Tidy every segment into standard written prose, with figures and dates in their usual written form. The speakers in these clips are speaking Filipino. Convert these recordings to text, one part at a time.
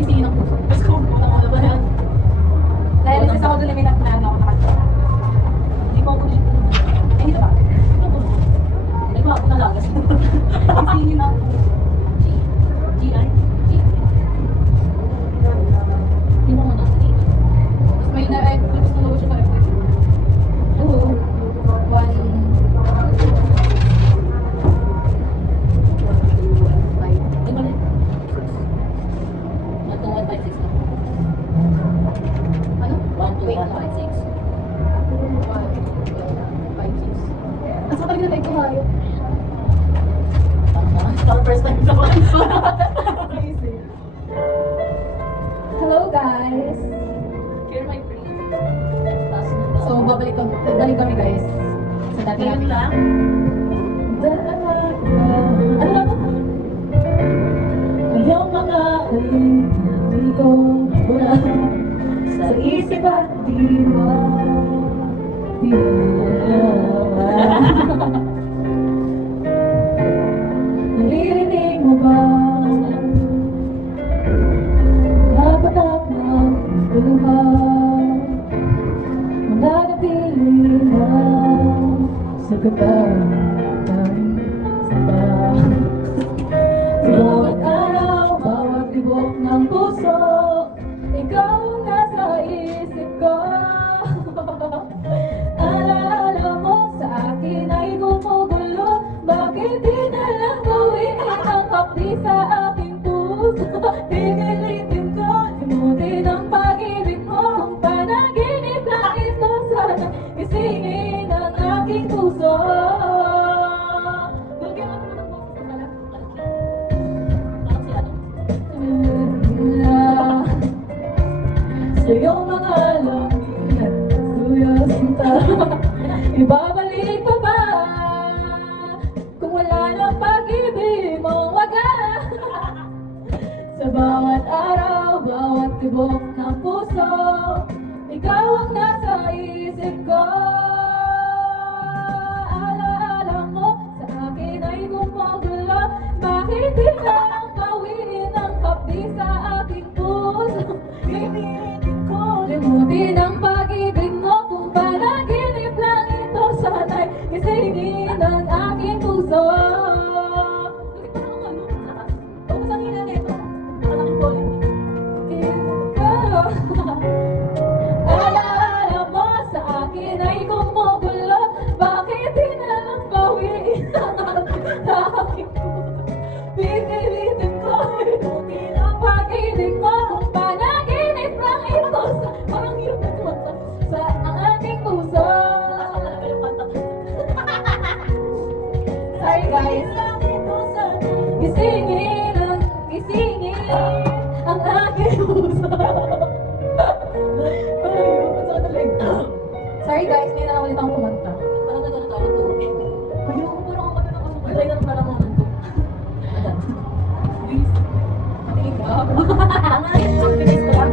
Isingin ang puso. Tapos kung unang-una ba yan? Dahil isa ako doon na may nakilala ako nakatira. Hindi ko ako dito. Eh, dito ba? Dito ba? Ay, ba ako nalagas. Isingin ang G. GR? G. Hindi mo muna. Tapos may tapos nalawa siya pala. 2, 1, first time sa Hello guys! Here my friend. So, babalik kami guys. Sa dati namin. Ano ba? Kayong mga hindi ko wala sa isip at diwa. Naririnig mo ba? Napatak ng luha, mananatili na sa ganda ng saba. Sa bawat araw, bawat tibok ng puso, ikaw ang nasa isip ko. Alaala mo sa akin ay gumugulo, bakit di na lang gawin ang kapdi sa aking puso? Pipilitin ko, limutin ang pag-ibig mo, kung panaginip lang ito sana isingin ang aking puso. Sa iyong mga langit at suyo sinta, ibabalik pa ba kung wala ng pag-ibig mong wagas? Sa bawat araw, bawat tibok ng puso, ikaw ang nasa isip ko. Alaala mo sa akin ay gumugulo, bakit di na lang gawin ang kapdi sa aking puso? Pipilitin ko, limutin ang pag-ibig mo, kung panaginip lang ito sana'y isingin ang aking puso. Alaala mo sa akin ay gumugulo, bakit di na lang gawin ang aking puso? Pipilitin ko, limutin ang pag-ibig mo, kung panaginip lang ito parang hirap na kumanta sa aking puso. Sorry guys. Gisingin ang aking puso. Sorry guys, ngayon na ulit akong kumanta. Parang nagkakatawa to. Kaya ako parang ako na nakasukay. Kaya nga parang ako nandun. Please. Patingin ka. Bilis ko lang.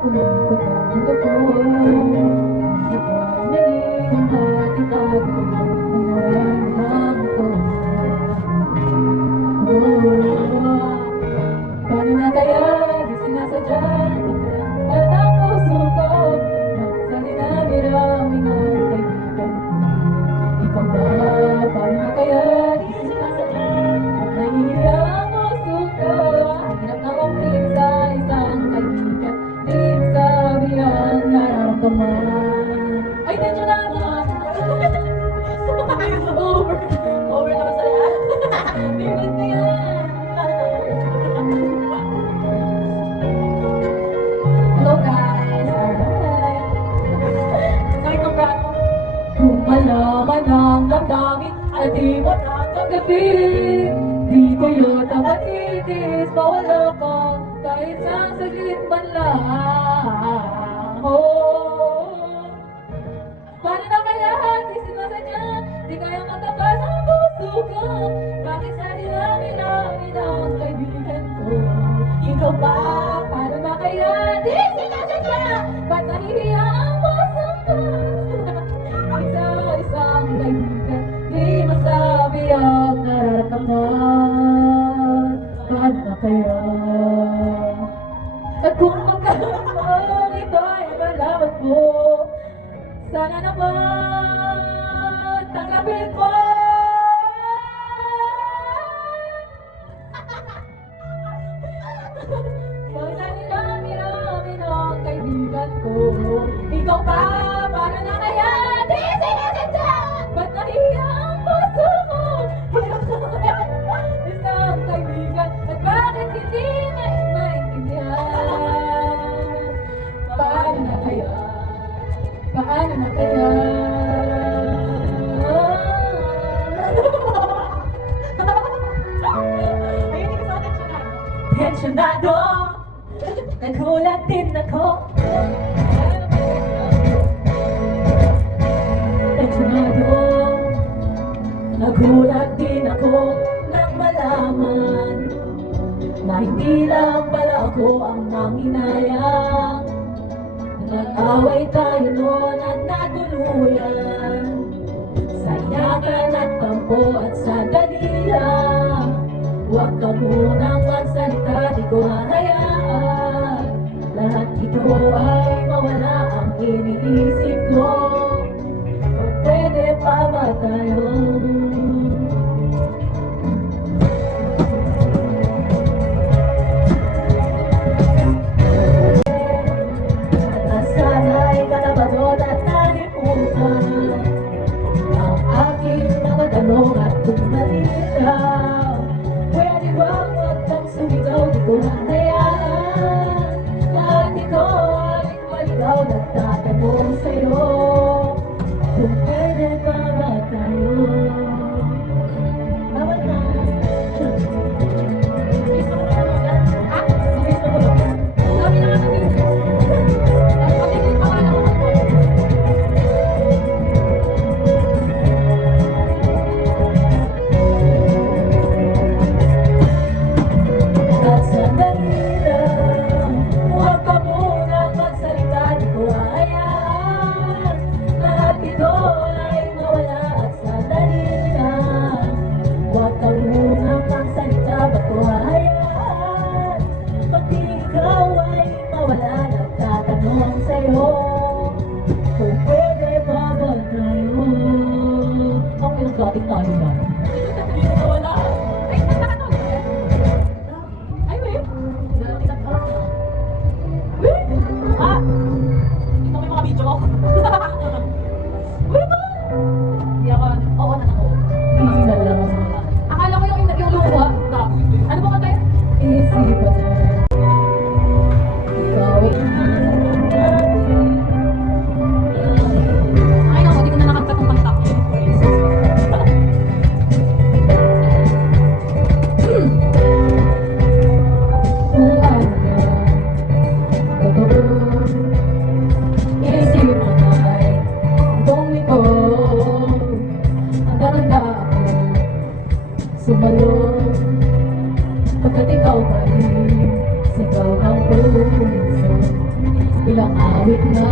Umikot ang mundo ko. Nagmamaling at itago ang walang hangto. Paano na kaya di sinasadya at ang puso ko sa dinami-rami ng kaibigan ko. Ikaw ba? Paano na kaya di sinasadya at nahihiya ang puso ko? Ang hirap na umiling sa isang kaibigan, di sabi ang nararamdaman. Ay, medyo na ako! Over naman sa lahat. Tingnan mo yan! Hello guys! Alright! Sorry kung brano. Kung malaman ang damdamin at di mo tatanggapin, di ko yun dapat itis, mawala ka kahit sa saglit man lang. Oh. Paano na kaya di sinasadya, di kayang katapat ang puso ko? Bakit sa dinami-rami ng kaibigan ko? Ikaw ba? Paano na kaya di sinasadya? Ba't nahihiya ang puso ko? Isa-isang kaibigan, di masabi ang nararamdaman. Paano na kaya? At kung magkakaroon ito ay malaman mo, sana naman tanggapin ko. Sa dinami-rami ng kaibigan ko, ikaw pa, paano na kaya di sinasadya? Ba't nahihiya ang puso ko? Isang kaibigan, at bakit hindi maintindihan? Paano na kaya? Paano na kaya? Ayun, hindi ko sa tensyonado. Nagulat din ako. Tensyonado. Nagulat din ako nang malaman na hindi lang pala ako ang nanginayang. Nag-away tayo noon at natuluyan sa iyakan at tampo at sa dalila. Huwag ka munang magsalita, di ko hahayaan lahat ito ay mawala ang iniisip ko. Kung pwede pa ba tayo? At tumalitaw, pwede bang wag kang sumigaw, di ko hahayaan. Lahat ito ay maligaw, nagtatanong sa'yo, kung pwede pa ba tayo? Bawal na. Gusto mo na yan? Ha? Gusto mo na? Sabi na nga natin. At pagiging pangalan ko po. At sa Ilang awit na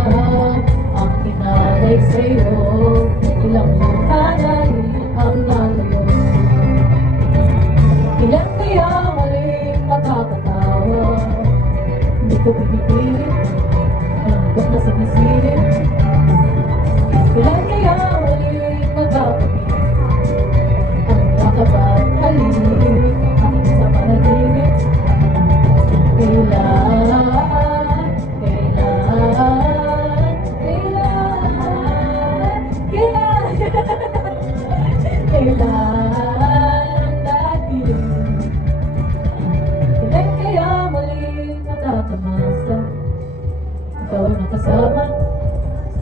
ang inalay sa'yo, ilang luhanay ang nalayo. Ilan kaya maling makakatawa, hindi ko pinipilit, hanggang na sa pisilip. Ilan kaya maling magkakapit, ang nakabat halip, aking sa panaginip. Kailan dati kailan kaya muling matatamasa, ikaw ay makasama,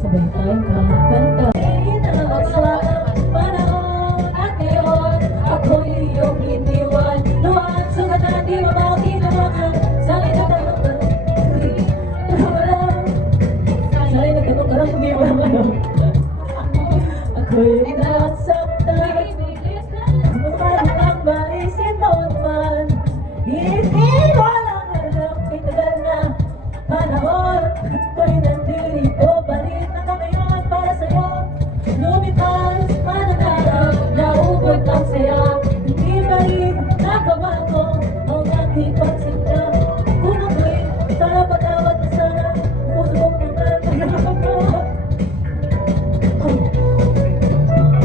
sabay tayong kakanta. Panahon at ngayon, ako'y iyong iniwan. Luwan, sugatan, di mo makinawakan. Sana'y nagtanong ka lang, sana'y nagtanong ka lang, di mo alam. Ako'y nasaktan, mapalang maisin mo naman. Hindi ko lang alam, may tagal na panahon. Ako'y nandito, balik na ka ngayon para sa'yo. Lumipas, mananarap, naubod ang saya. Hindi pa rin nagawa ko ang aking pagsinta. Kung ako'y sarap-atawad na sana, puso kong magkakayaan ko.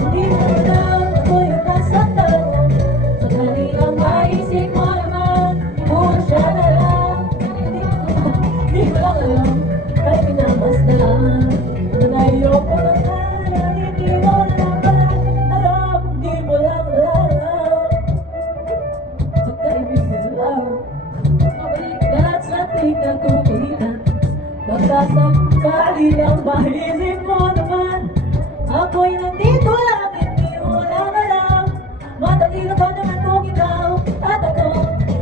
Hindi mo alam, ako'y nasaktan. Sandali ang maisip mo naman, kung siya na lang. Hindi ko lang alam, kahit pinamasdan. Nanayo ko na sana, hindi mo naman alam. Hindi mo lang alam, magkaibigan lang. Lahat sa tingnan ko kulitan, basta sakali lang maisip mo naman, ako'y nandito lang, hindi mo lang alam. Matalino pa naman kung ikaw at ako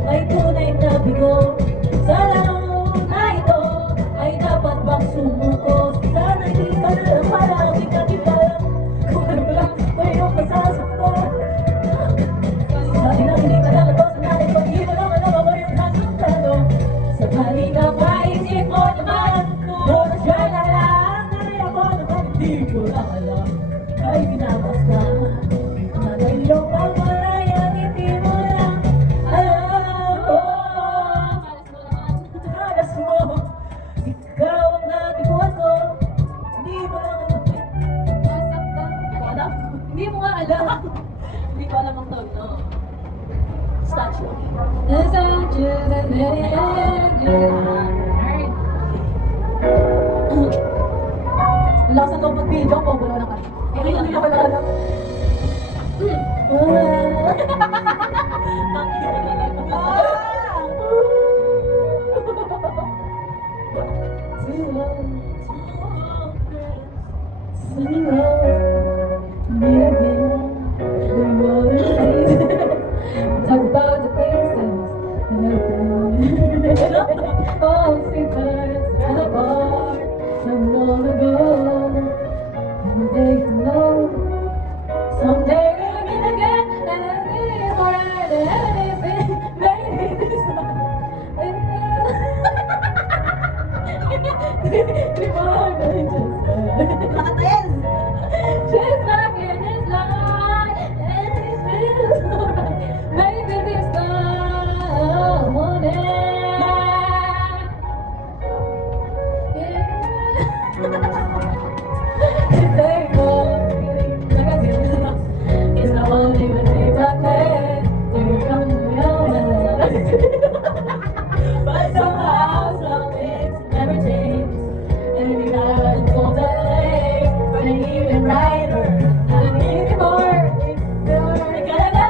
ay tunay na bigo. Sa laro na ito ay dapat bang sumuko? Sana hindi ka na lang marami kakibalang, kung ano ba lang mayroong masasakto. Sabi na hindi ka lang ako, sanay pag di mo lang alam ako yung nasaktan. Sakali na maisip mo naman, kung siya na lang, nanay ako naman hindi ko lang alam. Ay binabasta, nanay yung pagmalayan, hindi mo lang alam. Alas mo, ikaw ang natikuhan ko, hindi mo lang alam. Nasaktan, hindi ko alam. Hindi mo nga alam. Hindi ko alam ang tono. Statue. Lakas ang pag-video ko, bulo na ka. Hindi ko lang alam. Talk about the places oh, secrets and apart from long ago. Someday to know, someday we'll meet again, and it's alright, and everything, maybe this one. She's back in his life, and he feels alright. Maybe this time, one day. It's not only when they back there, you come around. But somehow, some things never change. And we gotta go that way, but even brighter. Not anymore. You gotta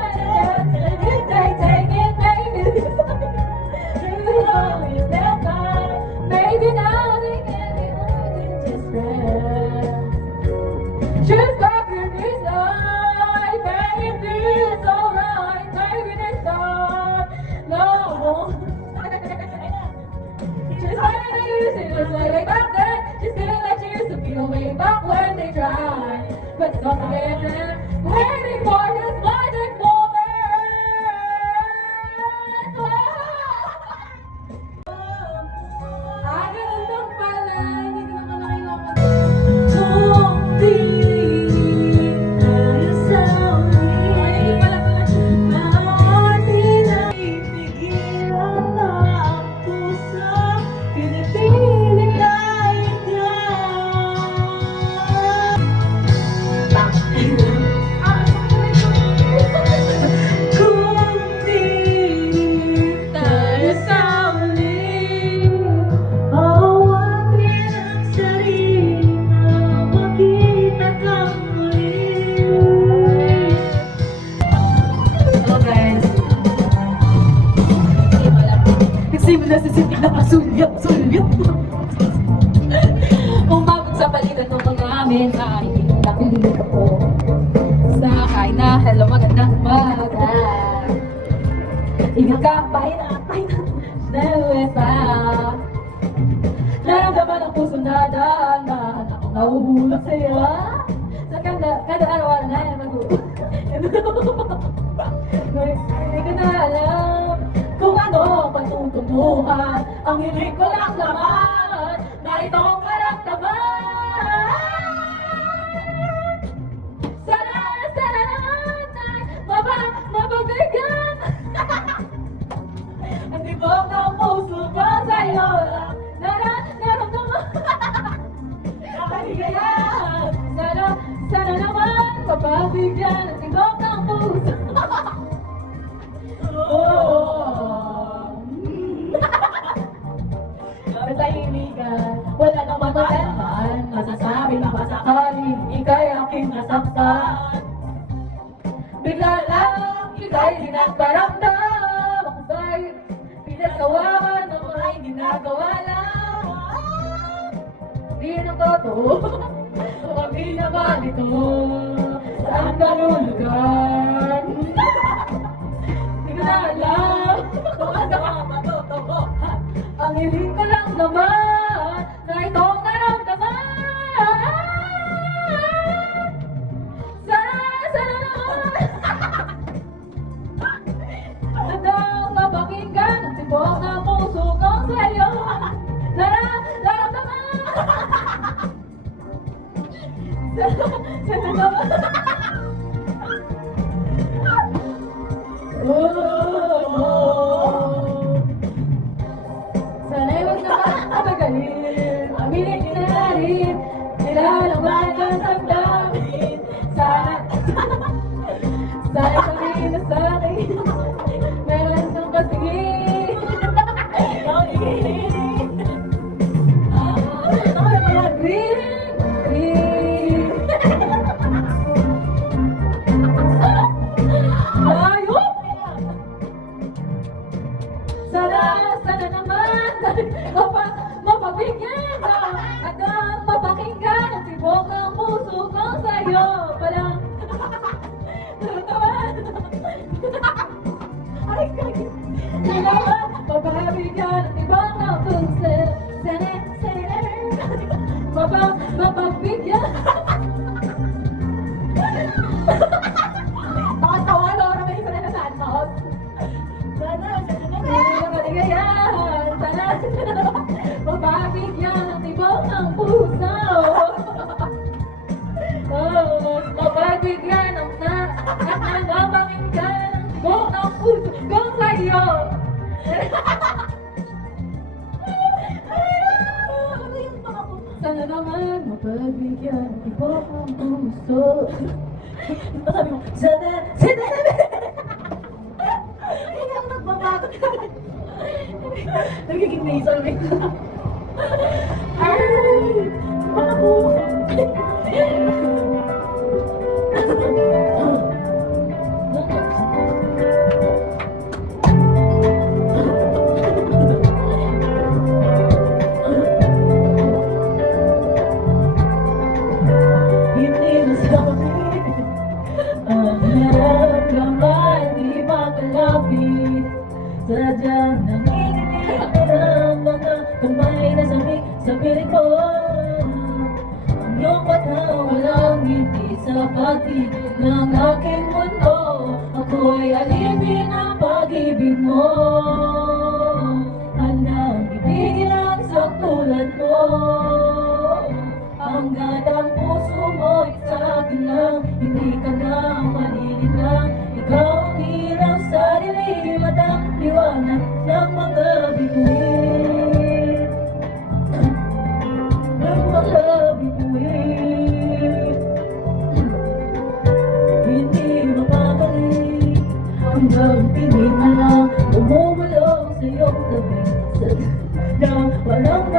take it, baby. You never. Maybe now they can be more than just friends. Just like in this life, baby, feels alright. Maybe this time, no. Just like they used to, just like way back then. Just feel like you used to feel way back when they tried. But some of them waiting for this magic moment. I don't know my life. Nasisipig na kasulyat-sulyat. Umabot sa balikan ng mga amin, nakikinig ako. Sakay na, hello, magandang umaga. Ingat ka, pahinga, Nelweta. Naramdaman ang puso na daan ako nahuhulog sa'yo. Sa kada araw-araw na yan hindi ko na alam kung ano patutunguhan. Ang hiling ko lang naman na itong karamdaman. Sana naman ay mababigyan. Ang tibok ng puso ko sa'yo naramdaman. Nakaligayan. Sana naman mababigyan ang tibok ng puso. Katahimikan, wala nang matalaman. Masasabi na ba sakaling ika'y aking nasaktan? Bigla lang ika'y di nagparamdam. Ako ba'y pinagsawakan ng mga ginagawa lang? Di na totoo, kami naman ito. Saan ka lulugar? Di ko na alam kung ano ang matutubuhan. Ang hiling ko lang naman na itong naramdaman. Sana naman Nadang mapakinggan ang tibok na puso ko sa'yo. Naramdaman. Sana naman sana'y huwag na matagalin. Aminin ko na rin, nilalaman ang damdamin. Sana'y pangin na sa'kin, meron kang kasingin. Ikaw ikinig. Ako na pala, green. Ayun! Sana naman mapabigyan ka at mapakinggan ang tibok ng puso ko sa'yo. Palang ay kagit. Sana mapabigyan ang tibok ng puso. Sana mapabigyan. Nakatawa, Laura, may isa na nasanot. Sana maligayahan. Sana mapabigyan ang tibok ng puso. Mapabigyan ang mapakinggan ang tibok ng puso kung sa'yo. Sana naman mapabigyan ang tibok ng puso. Sabi mo, sana. Hindi ako nagbabago. Nagiging nasal rin na. Ay! Ako! Hindi mo sabi ang nararamdaman, di makalapit. Sadyang nanginginig ng mga kamay na sa piling ko. Ang iyong mata walang ngiti sa pagtigil ng aking mundo. Ako'y alipin ang pag-ibig mo. Handang ibigin ang sa tulad mo. Hanggat ang puso mo sa akin lang, hindi ka na malilinang. Ikaw ang hirap sa dilim at ang liwanag ng mga bituin. Ng mga bituin. Hindi mapagaling hanggang piling na lang umumulong sa iyong tabi. Nang walang